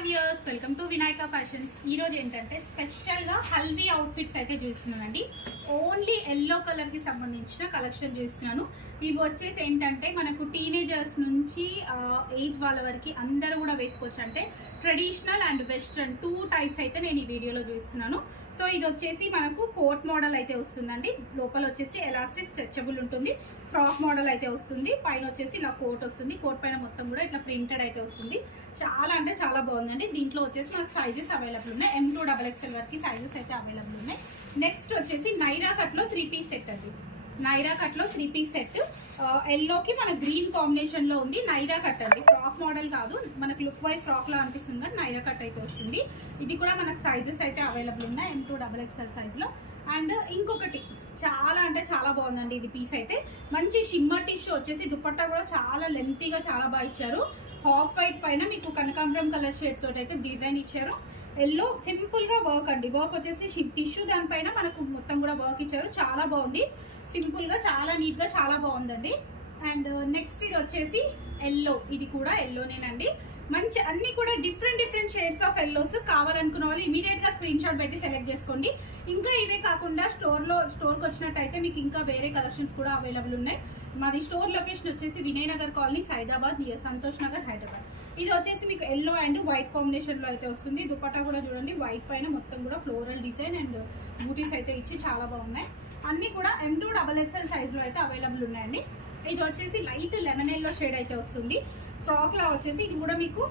Hi viewers, welcome to Vinayaka fashions. ఈరోజు ఏంటంటే స్పెషల్గా హల్వీ అవుట్ఫిట్స్ అయితే చూస్తున్నానండి. ఓన్లీ ఎల్లో కలర్కి సంబంధించిన కలెక్షన్ చూస్తున్నాను. ఇవి వచ్చేసి ఏంటంటే మనకు టీనేజర్స్ నుంచి ఏజ్ వాళ్ళ వరకు అందరూ కూడా వేసుకోవచ్చు. అంటే ట్రెడిషనల్ అండ్ వెస్ట్రన్ 2 టైప్స్ అయితే నేను ఈ వీడియోలో చూస్తున్నాను. సో ఇది వచ్చేసి మనకు కోట్ మోడల్ అయితే వస్తుందండి. లోపల వచ్చేసి ఎలాస్టిక్ స్ట్రెచబుల్ ఉంటుంది. ఫ్రాక్ మోడల్ అయితే వస్తుంది. పైన వచ్చేసి ఇలా కోట్ వస్తుంది. కోట్ పైన మొత్తం కూడా ఇట్లా ప్రింటెడ్ అయితే వస్తుంది. చాలా అంటే చాలా బాగుందండి. దీంట్లో వచ్చేసి మనకు సైజెస్ అవైలబుల్ ఉన్నాయి. M2 XXL వరకు సైజెస్ అయితే అవైలబుల్ ఉన్నాయి. నెక్స్ట్ వచ్చేసి నైరా కట్లో 3 పీస్ సెట్ అండి. నైరా కట్లో 3 పీస్ సెట్ ఎల్లోకి మన గ్రీన్ కాంబినేషన్ లో ఉంది. నైరా కట్ అండి, ఫ్రాక్ మోడల్ కాదు. మనకు లుక్ వైజ్ ఫ్రాక్ లా అనిపిస్తుంది కానీ నైరా కట్ అయితే వస్తుంది. ఇది కూడా మనకు సైజెస్ అయితే అవైలబుల్ ఉన్నాయి M2 XXL సైజ్ లో. అండ్ ఇంకొకటి చాలా అంటే చాలా బాగుందండి. ఇది పీస్ అయితే మంచి షిమ్మర్ టిష్యూ వచ్చేసి దుపట్టా కూడా చాలా లెంతీగా చాలా బాగా ఇచ్చారు. హాఫ్ వైట్ పైన మీకు కనకాంబరం కలర్ షేడ్ తోటి అయితే డిజైన్ ఇచ్చారు. ఎల్లో సింపుల్ గా వర్క్ అండి. వర్క్ వచ్చేసి టిష్యూ దానిపైన మనకు మొత్తం కూడా వర్క్ ఇచ్చారు. చాలా బాగుంది. సింపుల్ గా చాలా నీట్ గా చాలా బాగుందండి. అండ్ నెక్స్ట్ ఇది వచ్చేసి ఎల్లో. ఇది కూడా ఎల్లోనేనండి. మంచి అన్ని కూడా డిఫరెంట్ షేడ్స్ ఆఫ్ ఎల్లోస్. కావాలనుకున్న వాళ్ళు ఇమీడియట్ గా స్క్రీన్ షాట్ పెట్టి సెలెక్ట్ చేసుకోండి. ఇంకా ఇవే కాకుండా స్టోర్కి వచ్చినట్టయితే మీకు ఇంకా వేరే కలెక్షన్స్ కూడా అవైలబుల్ ఉన్నాయి. మాది స్టోర్ లొకేషన్ వచ్చేసి వినయ్ నగర్ కాలనీ, హైదరాబాద్, నియర్ సంతోష్ నగర్, హైదరాబాద్. ఇది వచ్చేసి మీకు ఎల్లో అండ్ వైట్ కాంబినేషన్ లో అయితే వస్తుంది. దుపట్టా కూడా చూడండి, వైట్ పైన మొత్తం కూడా ఫ్లోరల్ డిజైన్ అండ్ బూటీస్ అయితే ఇచ్చి చాలా బాగున్నాయి. అన్ని కూడా M2 XXL సైజ్ లో అయితే అవైలబుల్ ఉన్నాయండి. ఇది వచ్చేసి లైట్ లెమన్ ఎల్లో షేడ్ అయితే వస్తుంది. ఫ్రాక్ లా వచ్చేసి ఇది కూడా మీకు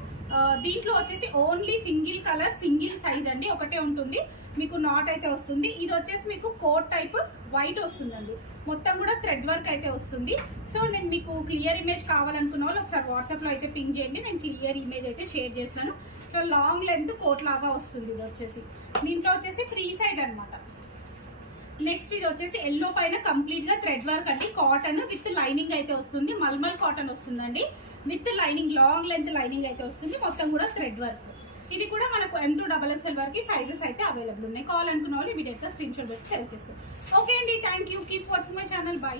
దీంట్లో వచ్చేసి only single colour single size అండి, ఒకటే ఉంటుంది. మీకు నాట్ అయితే వస్తుంది. ఇది వచ్చేసి మీకు కోట్ టైప్ వైట్ వస్తుందండి. మొత్తం కూడా థ్రెడ్ వర్క్ అయితే వస్తుంది. సో నేను మీకు క్లియర్ ఇమేజ్ కావాలనుకున్న వాళ్ళు ఒకసారి వాట్సాప్ లో అయితే పింక్ చేయండి. నేను క్లియర్ ఇమేజ్ అయితే షేర్ చేస్తాను. సో లాంగ్ లెంత్ కోట్ లాగా వస్తుంది. ఇది వచ్చేసి దీంట్లో వచ్చేసి ఫ్రీ సైజ్ అనమాట. నెక్స్ట్ ఇది వచ్చేసి ఎల్లో పైన కంప్లీట్ గా థ్రెడ్ వర్క్ అండి. కాటన్ విత్ లైనింగ్ అయితే వస్తుంది. మల్మల్ కాటన్ వస్తుందండి. With lining, long length lining అయితే వస్తుంది. మొత్తం కూడా థ్రెడ్ వర్క్. ఇది కూడా మనకు M2 XXL వరకు సైజెస్ అయితే అవైలబుల్ ఉన్నాయి. కావాలనుకున్న వాళ్ళు ఇమీడియట్ గా స్క్రీన్ షాట్ పెట్టి సెలెక్ట్ చేసుకోండి. ఓకే అండి, thank you. Keep watching my channel. By.